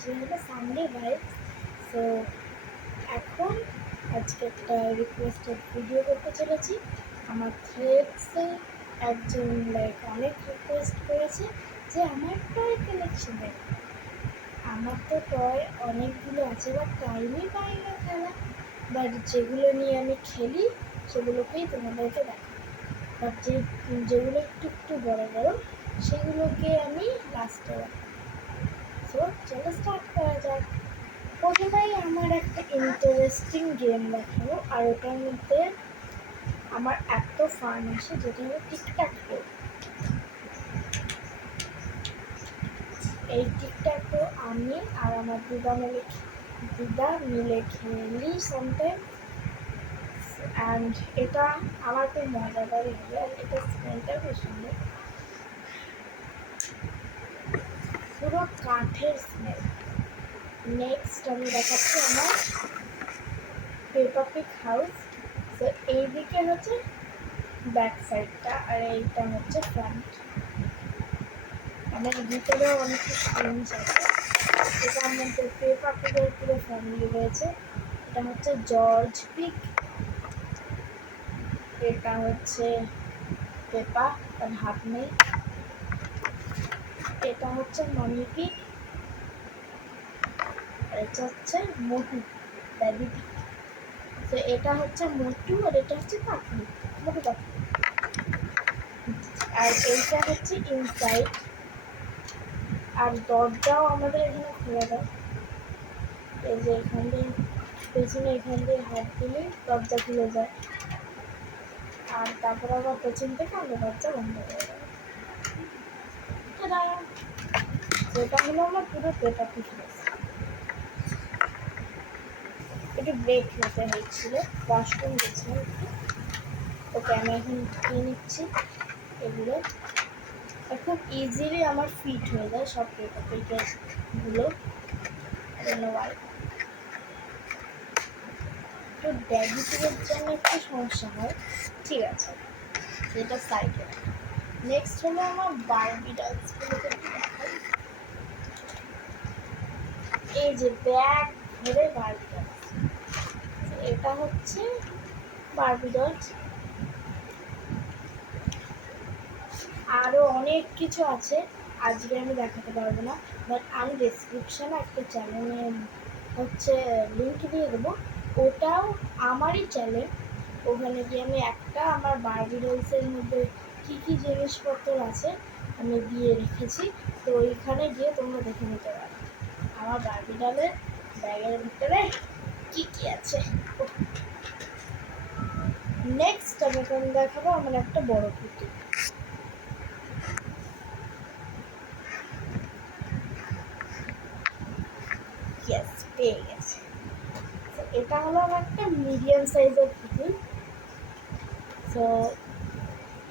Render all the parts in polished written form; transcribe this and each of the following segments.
আজকে হলো Sunday vibe. So এখন আজকে একটা রিকোয়েস্টেড ভিডিও করতে চলেছি। আমার থ্রেডসে একজন অনেক রিকোয়েস্ট করেছে যে আমার টয় কালেকশন দেখো। আমার তো টয় অনেকগুলো আছে, বাট টাইমই পাই না খেলা। বাট যেগুলো নিয়ে আমি খেলি সেগুলোকেই তোমাদেরকে দেখাবো। বাট যেগুলো একটু একটু বড় বড় সেগুলোকে আমি লাস্টে রাখি। সো চলো স্টার্ট করা যাক। প্রথমেই আমার একটা ইন্টারেস্টিং গেম দেখাবো, আর ওটার মধ্যে আমার এত ফান আসে, যেটা হলো টিকট্যাকটো। এই টিকট্যাকটো আমি আর আমার দিদা মিলে খেলি সামটাইম। অ্যান্ড এটা আমার খুব মজাদার লাগে, আর এটা স্মেলটা খুব সুন্দর, পুরো কাঠের স্মেল। নেক্সট আমি দেখাচ্ছি আমার পেপা পিগ হাউস। তো এইদিকে হচ্ছে ব্যাক সাইডটা, আর এইটা হচ্ছে ফ্রন্ট। আমার ভিতরেও অনেক কিছু জিনিস আছে। এটার মধ্যে পেপা পিগের পুরো ফ্যামিলি রয়েছে। এটা হচ্ছে জর্জ পিগ, এটা হচ্ছে পেপা, তার হাত নেই। এটা হচ্ছে মনি পিগ, আর এটা হচ্ছে মোটু, ড্যাডি পিগ। তো এটা হচ্ছে মোটু, আর এটা হচ্ছে পাখি, মোটু পাখি। আর এইটা হচ্ছে ইনসাইড, আর দরজাও আমাদের এখানে খোলা যায়। এই যে এখান দিয়ে পেছনে এখান দিয়ে হাত দিলে দরজা খুলে যায়, আর তারপর আবার পেছন থেকে আমরা দরজা বন্ধ করে দেয়। যেটা হলো আমার পুরো পেপা পিগ হাউস। একটু ব্রেক নিতে হয়েছিল, ওয়াশরুম গেছিলাম একটু। ওকে আমি এখন খেয়ে নিচ্ছি এগুলো। আর খুব ইজিলি আমার ফিট হয়ে যায় সব পেপা পিগেরগুলো। ধন্যবাদ। তো ড্যাডি পিগের জন্য একটু সমস্যা হয়, ঠিক আছে, এটা সাইডে। নেক্সট হলো আমার বারবি ডলসগুলোকে দেখাই। এই যে ব্যাগ ভরে বারবি ডলস, এটা হচ্ছে বারবি ডলস। আরও অনেক কিছু আছে, আজকে আমি দেখাতে পারবো না, বাট আমি ডেসক্রিপশানে একটা চ্যানেলে হচ্ছে লিঙ্ক দিয়ে দেবো। ওটাও আমারই চ্যানেল। ওখানে গিয়ে আমি একটা আমার বারবি ডলসের মধ্যে কী কী জিনিসপত্র আছে আমি দিয়ে রেখেছি, তো ওইখানে গিয়ে তোমরা দেখে নিতে পারো আমার বারবি ডলের ব্যাগের ভিতরে কী কী আছে। নেক্সট আমি এখন দেখাবো আমার একটা বড় পুতুল। ইয়েস, পেয়ে গেছে। এটা হলো আমার একটা মিডিয়াম সাইজের পুতুল। সো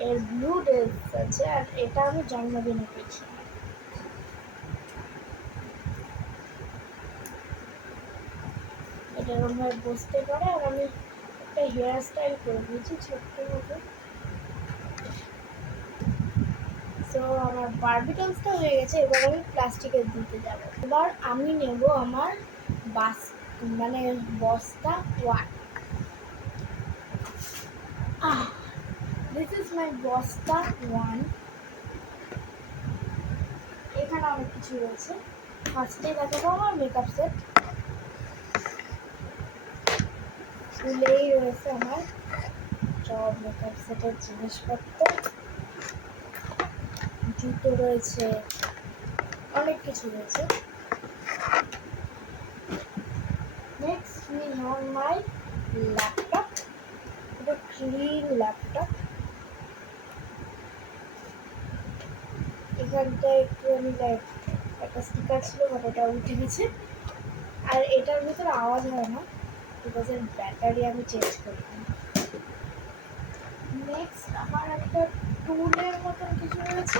এর ব্লু ড্রেস আছে, আর এটা আমি জন্মদিনে পেয়েছি। এটা এরকমভাবে বসতে পারে, আর আমি একটা হেয়ার স্টাইল করে দিয়েছি ছোট্ট মতো। সো আমার বারবি ডলসটা হয়ে গেছে, এবার আমি প্লাস্টিকের দিতে যাব। এবার আমি নেব আমার বস্তা 1। দিস ইজ মাই বস্তা 1। এখানে অনেক কিছু রয়েছে। ফার্স্টে দেখাবো আমার মেকআপ সেট। খুলেই রয়েছে আমার সব মেকআপ সেটের জিনিসপত্র, জুতো রয়েছে, অনেক কিছু রয়েছে। Next we have my laptop, এটা ক্লিন ল্যাপটপ। এখানটা একটু আমি একটা স্টিকার ছিল, বাট ওটা উঠে গেছে। আর এটার ভিতরে আওয়াজ হয় না, বিকজ এর ব্যাটারি আমি চেঞ্জ করি। নেক্সট আমার একটা টুলের মতন কিছু রয়েছে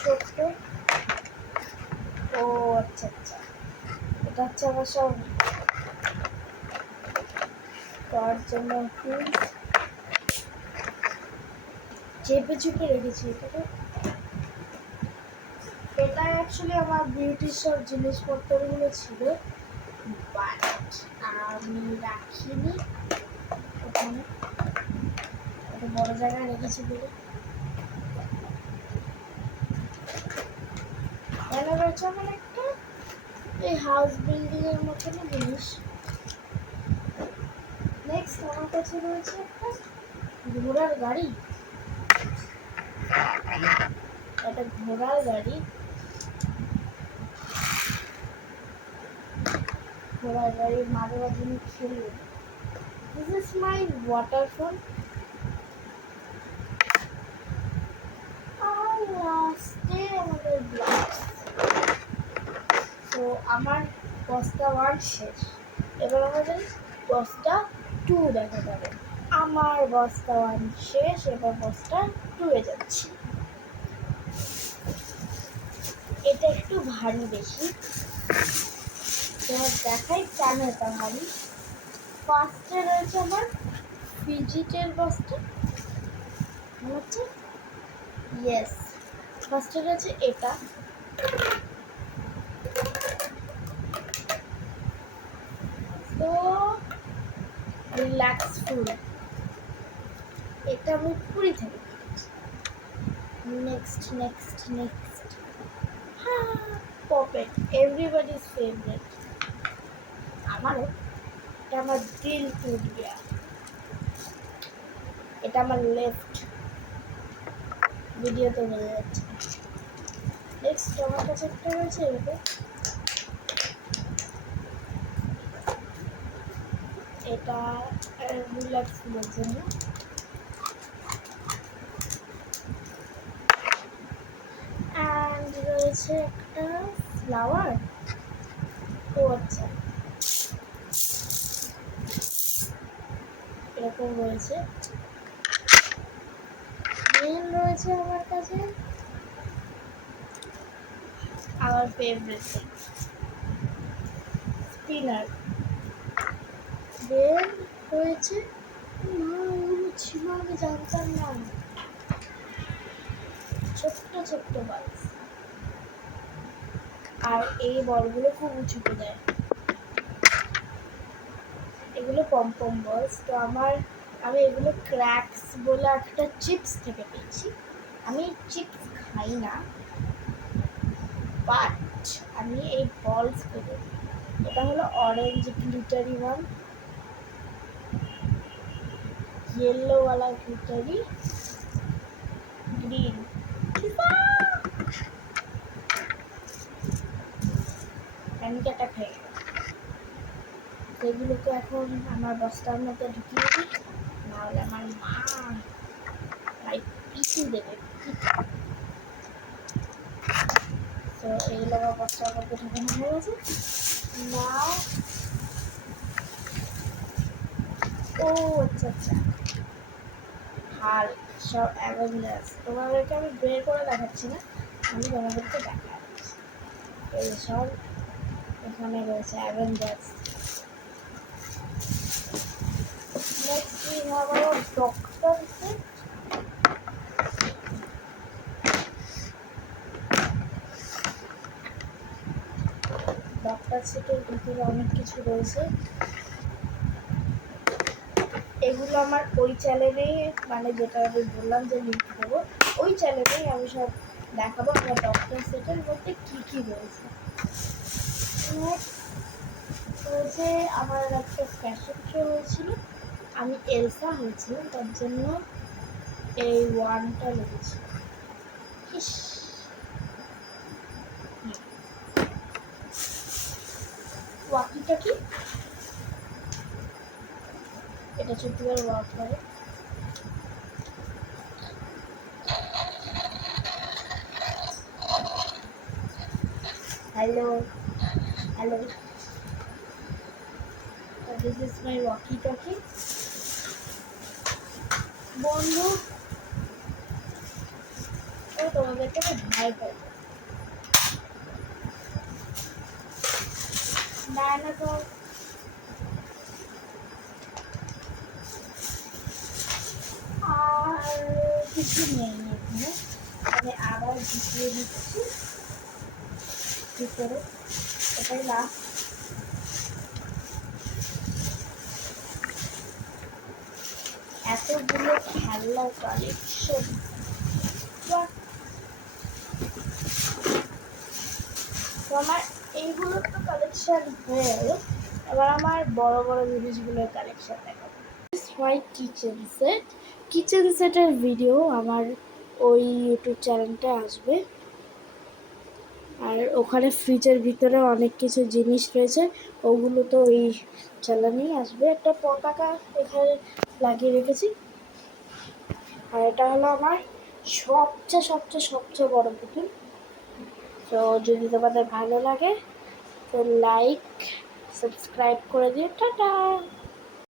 ছোট্ট। ও আচ্ছা আচ্ছা, এটা হচ্ছে আমার সব করার জন্য টুল চেপে চুপে রেখেছি এটাকে। এটা অ্যাকচুয়ালি আমার বিউটির সব জিনিসপত্রগুলো ছিল, বাট আমি রাখিনি ওখানে, একটা বড় জায়গায় রেখেছি বলে। এখানে রয়েছে আমার একটা এই হাউস বিল্ডিং এর মতন জিনিস। নেক্সট আমার কাছে রয়েছে একটা ঘোড়ার গাড়ি, একটা ঘোড়ার গাড়ি, ঘোড়ার গাড়ির মাঝে মাঝে আমি খেলবো। This is my waterfall. আর লাস্টে আমাদের ব্লকস। তো আমার বস্তা 1 শেষ, এবার আমাদের বস্তা 2 দেখা যাবে। আমার বস্তা 1 শেষ, এবার বস্তা 2 এ যাচ্ছি। এটা একটু ভারী বেশি, তোমার দেখাই কেন এটা ভারী। ফার্স্টে রয়েছে আমার ফিজিটের বস্তা, হচ্ছে ইয়েস, ফার্স্টে রয়েছে এটা। তো রিল্যাক্স ফুল, এটা আমি পুরী থেকে। নেক্সট নেক্সট নেক্সট, হ্যাঁ পপেট, এভরিবডিজ ফেভারিট। আমারও, এটা আমার দিল টুট গিয়া, এটা আমার লেফট, ভিডিওতে বোঝা যাচ্ছে। নেক্সট আমার কাছে একটা রয়েছে এরকম, এটা রিল্যাক্স ফুলের জন্য। অ্যান্ড রয়েছে একটা ফ্লাওয়ার, ও আচ্ছা এরকম রয়েছে। মেন রয়েছে আমার কাছে আমার ফেভারিট স্পিনার। দেন রয়েছে, মা ওগুলো ছিল আমি জানতাম না, ছোট্ট ছোট্ট বালস। আর এই বলগুলো খুব উঁচুতে দেয়, এগুলো পমপম বলস। তো আমি এগুলো ক্র্যাকস বলে একটা চিপস থেকে পেয়েছি। আমি চিপস খাই না, বাট আমি এই বলস পেয়ে, এটা হলো অরেঞ্জ গ্লিটারি ওয়ান, येलो वाला ग्लिटरी, ग्रीन। আমি কেটা খাই, সেগুলোকে এখন আমার বস্তার মধ্যে ঢুকিয়ে দিই, নাহলে আমার মা পিছু দেবে। তো এইগুলো আমার বস্তার মধ্যে ঢুকানো হয়ে গেছে। নাও ও আচ্ছা আচ্ছা, হাল্ক, সব অ্যাভেঞ্জার্স। তোমাদেরকে আমি বের করে দেখাচ্ছি না, আমি তোমাদেরকে দেখাচ্ছি। এই সব এখানে রয়েছে Avengers. Next we have our doctor set. Doctor সেটের ভিতরে অনেক কিছু রয়েছে, এগুলো আমার ওই চ্যানেলেই, মানে যেটা আমি বললাম যে লিঙ্ক দেবো, ওই চ্যানেলেই আমি সব দেখাবো আমার ডক্টর সেটের মধ্যে কী কী রয়েছে। রয়েছে আমার একটা ফ্যাশন শো হয়েছিল, আমি এলসা হয়েছিলাম, তার জন্য এই ওয়ানটা লেগেছি। ওয়াকিটা কি, এটা সত্যিকার ওয়ার্ক করে। Hello hello, this is my walkie talkie. বন্ধু ও তোমাদেরকে আমি ভয় পাই ডায়নোসর। আর কিছু নেই এখানে, আমি আবার ঢুকিয়ে দিচ্ছি। ভিতরে, এটাই লাস্ট। এতগুলো খেলনার কালেকশন, তো আমার এইগুলোর তো কালেকশন হয়ে গেল। এবার আমার বড় বড় জিনিসগুলোর কালেকশন দেখাবো। হোয়াইট কিচেন সেটের ভিডিও আমার ওই ইউটিউব চ্যানেলটা আসবে। আর ওখানে ফ্রিজের ভিতরে অনেক কিছু জিনিস রয়েছে, ওগুলো তো ওই চ্যানেলেই আসবে। একটা পতাকা এখানে লাগিয়ে রেখেছি। আর এটা হলো আমার সবচেয়ে বড় পুতুল। তো যদি তোমাদের ভালো লাগে তো লাইক সাবস্ক্রাইব করে দিও। টাটা।